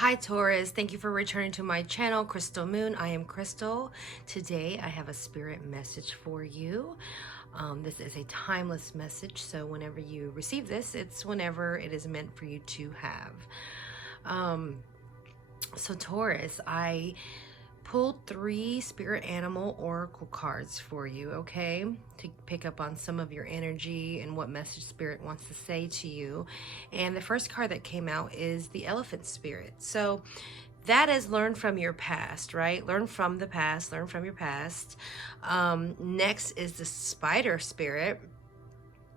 Hi Taurus, thank you for returning to my channel, Crystal Moon. I am Crystal. Today I have a spirit message for you. This is a timeless message, so whenever you receive this, it's whenever it is meant for you to have. So Taurus, I pulled 3 spirit animal oracle cards for you, okay, to pick up on some of your energy and what message spirit wants to say to you. And the first card that came out is the elephant spirit. So that is learn from your past, right? Learn from the past, learn from your past. Next is the spider spirit.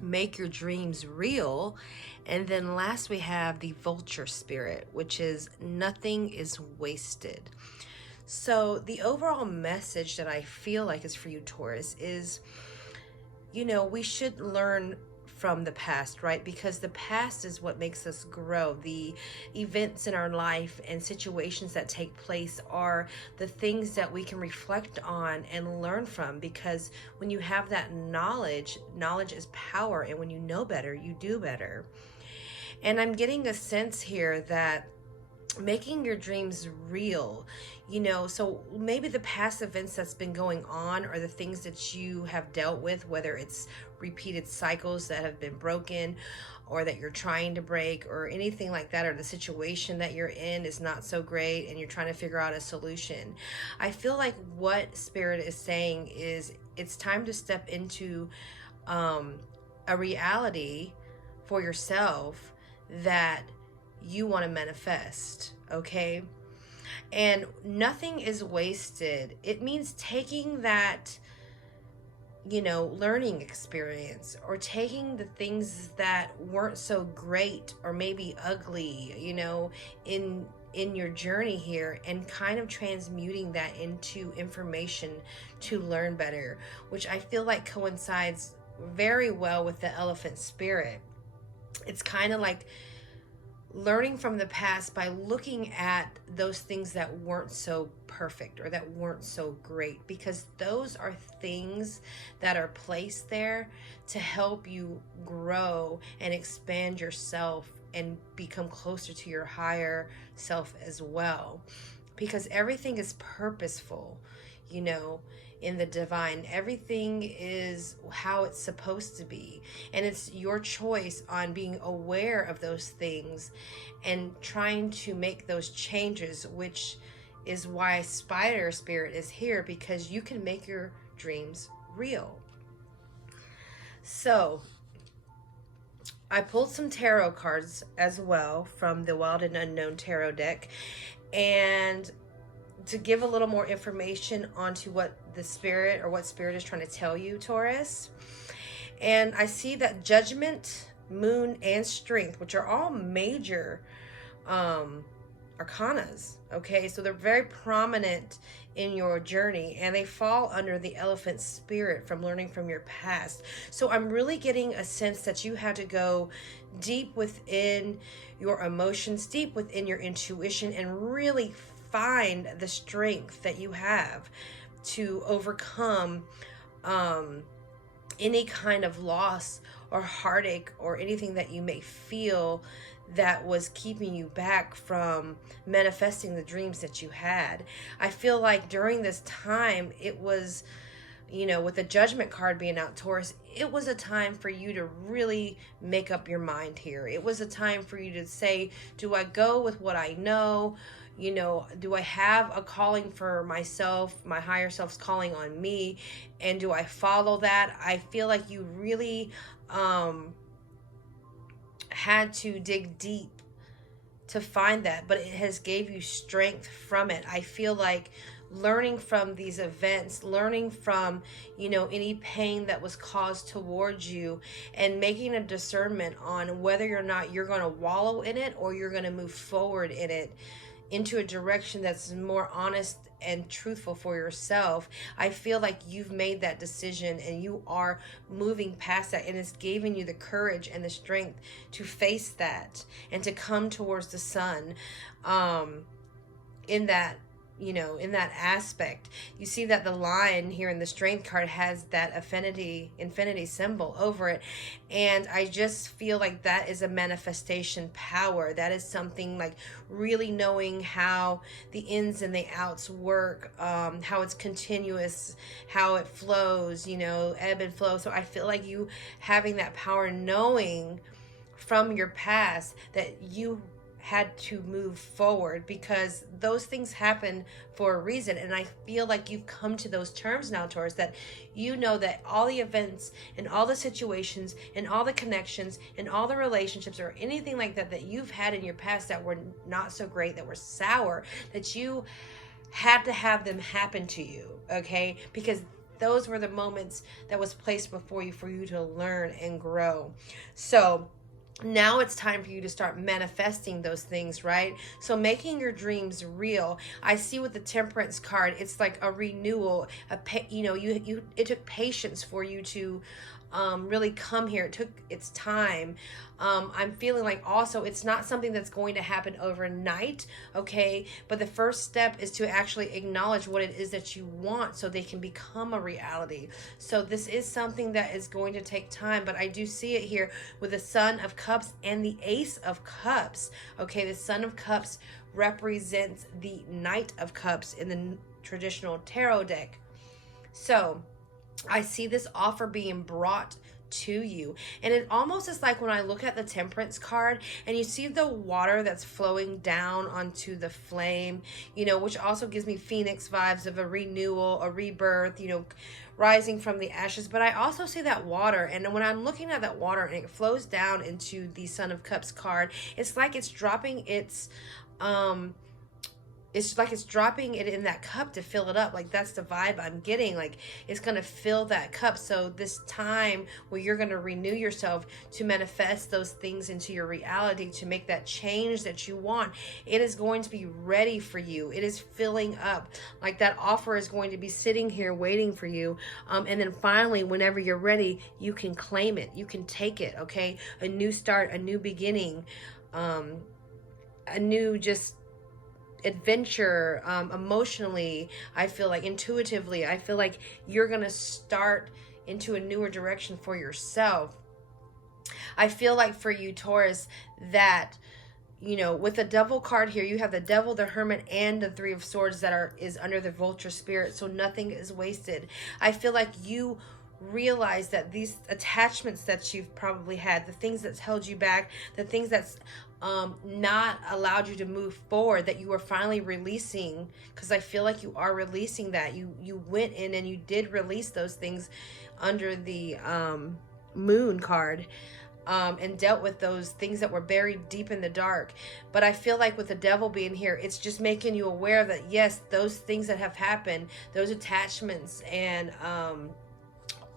Make your dreams real. And then last we have the vulture spirit, which is nothing is wasted. So the overall message that I feel like is for you, Taurus, is, we should learn from the past, right? Because the past is what makes us grow. The events in our life and situations that take place are the things that we can reflect on and learn from, because when you have that knowledge is power, and when you know better, you do better. And I'm getting a sense here that making your dreams real, so maybe the past events that's been going on, or the things that you have dealt with, whether it's repeated cycles that have been broken or that you're trying to break or anything like that, or the situation that you're in is not so great and you're trying to figure out a solution. I feel like what spirit is saying is it's time to step into a reality for yourself that you want to manifest, okay? And nothing is wasted. It means taking that, learning experience, or taking the things that weren't so great or maybe ugly, in your journey here, and kind of transmuting that into information to learn better, which I feel like coincides very well with the elephant spirit. It's kind of like learning from the past by looking at those things that weren't so perfect or that weren't so great, because those are things that are placed there to help you grow and expand yourself and become closer to your higher self as well, because everything is purposeful, in the divine. Everything is how it's supposed to be, and it's your choice on being aware of those things and trying to make those changes, which is why spider spirit is here, because you can make your dreams real. So I pulled some tarot cards as well from the Wild and Unknown tarot deck, and to give a little more information onto what the spirit, or what spirit is trying to tell you, Taurus. And I see that Judgment, Moon, and Strength, which are all major arcanas, okay? So they're very prominent in your journey, and they fall under the elephant spirit from learning from your past. So I'm really getting a sense that you had to go deep within your emotions, deep within your intuition, and really find the strength that you have to overcome any kind of loss or heartache or anything that you may feel that was keeping you back from manifesting the dreams that you had. I feel like during this time, it was, with the Judgment card being out, Taurus, it was a time for you to really make up your mind here. It was a time for you to say, do I go with what I know? Do I have a calling for myself, my higher self's calling on me, and do I follow that? I feel like you really had to dig deep to find that, but it has gave you strength from it. I feel like learning from these events, learning from, any pain that was caused towards you, and making a discernment on whether or not you're going to wallow in it or you're going to move forward in it into a direction that's more honest and truthful for yourself. I feel like you've made that decision and you are moving past that, and it's giving you the courage and the strength to face that and to come towards the sun in that you know, in that aspect. You see that the lion here in the strength card has that infinity symbol over it. And I just feel like that is a manifestation power. That is something like really knowing how the ins and the outs work, how it's continuous, how it flows, you know, ebb and flow. So I feel like you having that power, knowing from your past that you had to move forward because those things happen for a reason. And I feel like you've come to those terms now, Taurus, that you know that all the events and all the situations and all the connections and all the relationships or anything like that that you've had in your past that were not so great, that were sour, that you had to have them happen to you, okay? Because those were the moments that was placed before you for you to learn and grow. So now it's time for you to start manifesting those things, right? So making your dreams real. I see with the Temperance card, it's like a renewal. It took patience for you to really come here. It took its time. I'm feeling like also it's not something that's going to happen overnight, okay? But the first step is to actually acknowledge what it is that you want so they can become a reality. So this is something that is going to take time, but I do see it here with the Son of Cups and the Ace of Cups, okay? The Son of Cups represents the Knight of Cups in the traditional tarot deck. So I see this offer being brought to you, and it almost is like when I look at the Temperance card and you see the water that's flowing down onto the flame, you know, which also gives me Phoenix vibes of a renewal, a rebirth, you know, rising from the ashes. But I also see that water, and when I'm looking at that water and it flows down into the Son of Cups card, it's like it's dropping its it's like it's dropping it in that cup to fill it up. Like that's the vibe I'm getting. Like it's going to fill that cup. So this time where you're going to renew yourself to manifest those things into your reality, to make that change that you want, it is going to be ready for you. It is filling up. Like that offer is going to be sitting here waiting for you. And then finally, whenever you're ready, you can claim it. You can take it, okay? A new start, a new beginning, a new just adventure, emotionally. I feel like intuitively, I feel like you're gonna start into a newer direction for yourself. I feel like for you, Taurus, that, you know, with the Devil card here, you have the Devil, the Hermit, and the Three of Swords that is under the Vulture spirit, so nothing is wasted. I feel like you realize that these attachments that you've probably had, the things that's held you back, the things that's not allowed you to move forward, that you are finally releasing, because I feel like you are releasing that. You went in and you did release those things under the Moon card, and dealt with those things that were buried deep in the dark. But I feel like with the Devil being here, it's just making you aware that yes, those things that have happened, those attachments and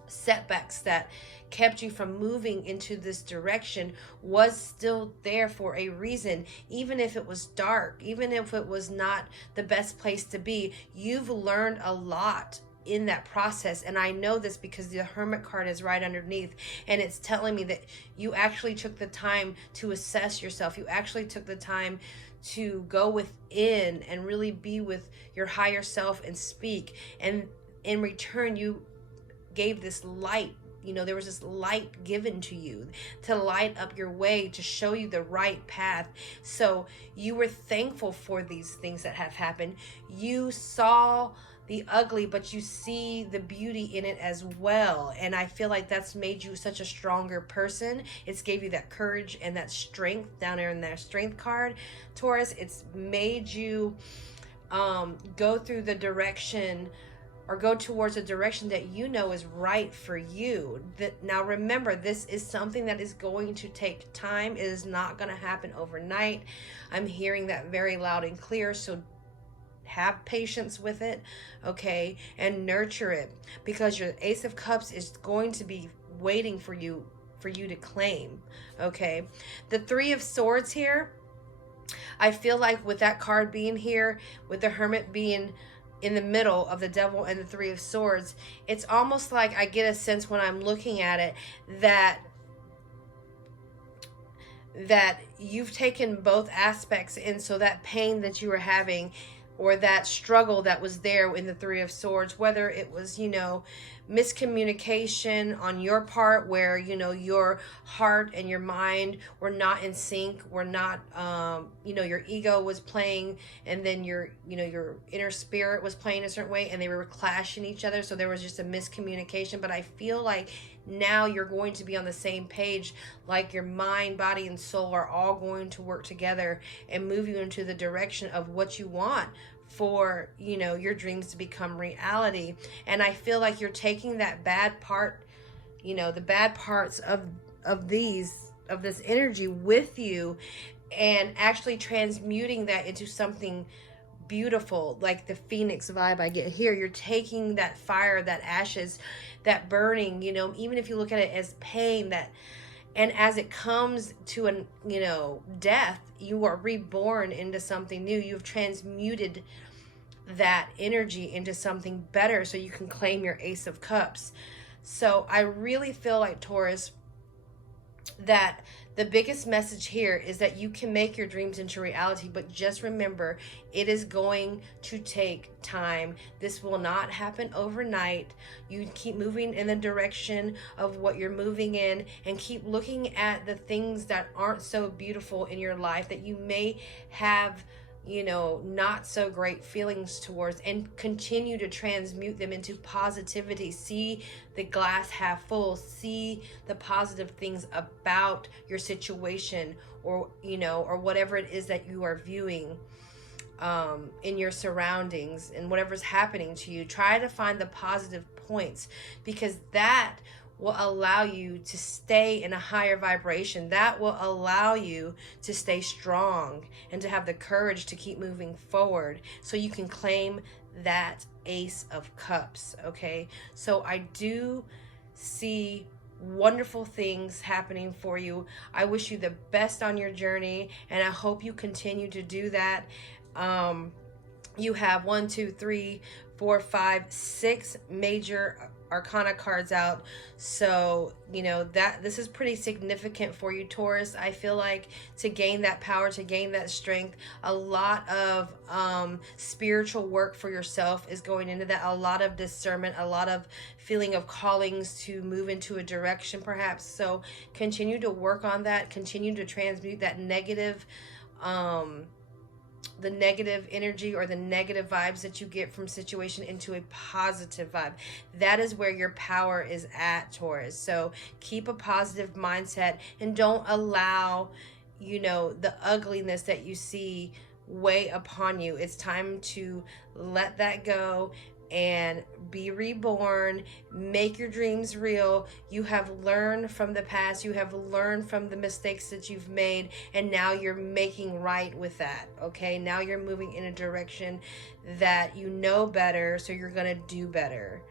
setbacks that kept you from moving into this direction was still there for a reason. Even if it was dark, even if it was not the best place to be, you've learned a lot in that process. And I know this because the Hermit card is right underneath, and it's telling me that you actually took the time to assess yourself. You actually took the time to go within and really be with your higher self and speak. And in return, you gave this light. You know, there was this light given to you to light up your way, to show you the right path. So you were thankful for these things that have happened. You saw the ugly, but you see the beauty in it as well. And I feel like that's made you such a stronger person. It's gave you that courage and that strength down there in that Strength card, Taurus. It's made you go through the direction, or go towards a direction that you know is right for you. Now remember, this is something that is going to take time. It is not going to happen overnight. I'm hearing that very loud and clear. So have patience with it, okay? And nurture it, because your Ace of Cups is going to be waiting for you to claim, okay? The Three of Swords here, I feel like with that card being here, with the Hermit being in the middle of the Devil and the Three of Swords, it's almost like I get a sense when I'm looking at it that you've taken both aspects in. So that pain that you were having or that struggle that was there in the Three of Swords, whether it was, you know, miscommunication on your part, where, you know, your heart and your mind were not in sync, were not, you know, your ego was playing, and then your, you know, your inner spirit was playing a certain way, and they were clashing each other. So there was just a miscommunication. But I feel like now you're going to be on the same page, like your mind, body, and soul are all going to work together and move you into the direction of what you want for, you know, your dreams to become reality. And I feel like you're taking that bad part, you know, the bad parts of this energy with you, and actually transmuting that into something beautiful, like the phoenix vibe I get here. You're taking that fire, that ashes, that burning, you know, even if you look at it as pain, that, and as it comes to an, you know, death, you are reborn into something new. You've transmuted that energy into something better, so you can claim your Ace of Cups. So I really feel like, Taurus, that the biggest message here is that you can make your dreams into reality, but just remember, it is going to take time. This will not happen overnight. You keep moving in the direction of what you're moving in, and keep looking at the things that aren't so beautiful in your life, that you may have, you know, not so great feelings towards, and continue to transmute them into positivity. See the glass half full. See the positive things about your situation, or, you know, or whatever it is that you are viewing in your surroundings and whatever's happening to you. Try to find the positive points, because that will allow you to stay in a higher vibration. That will allow you to stay strong and to have the courage to keep moving forward, so you can claim that Ace of Cups. Okay, so I do see wonderful things happening for you. I wish you the best on your journey, and I hope you continue to do that. You have 1, 2, 3, 4, 5, 6 major Arcana cards out, so you know that this is pretty significant for you, Taurus. I feel like to gain that power, to gain that strength, a lot of spiritual work for yourself is going into that. A lot of discernment, a lot of feeling of callings to move into a direction, perhaps. So continue to work on that. Continue to transmute that negative the negative energy or the negative vibes that you get from situation into a positive vibe. That is where your power is at, Taurus. So keep a positive mindset, and don't allow, you know, the ugliness that you see weigh upon you. It's time to let that go and be reborn. Make your dreams real. You have learned from the past. You have learned from the mistakes that you've made, and now you're making right with that. Okay, now you're moving in a direction that you know better, so you're gonna do better.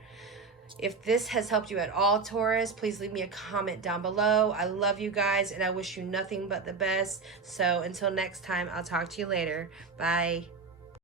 If this has helped you at all, Taurus, please leave me a comment down below. I love you guys, and I wish you nothing but the best. So until next time, I'll talk to you later. Bye.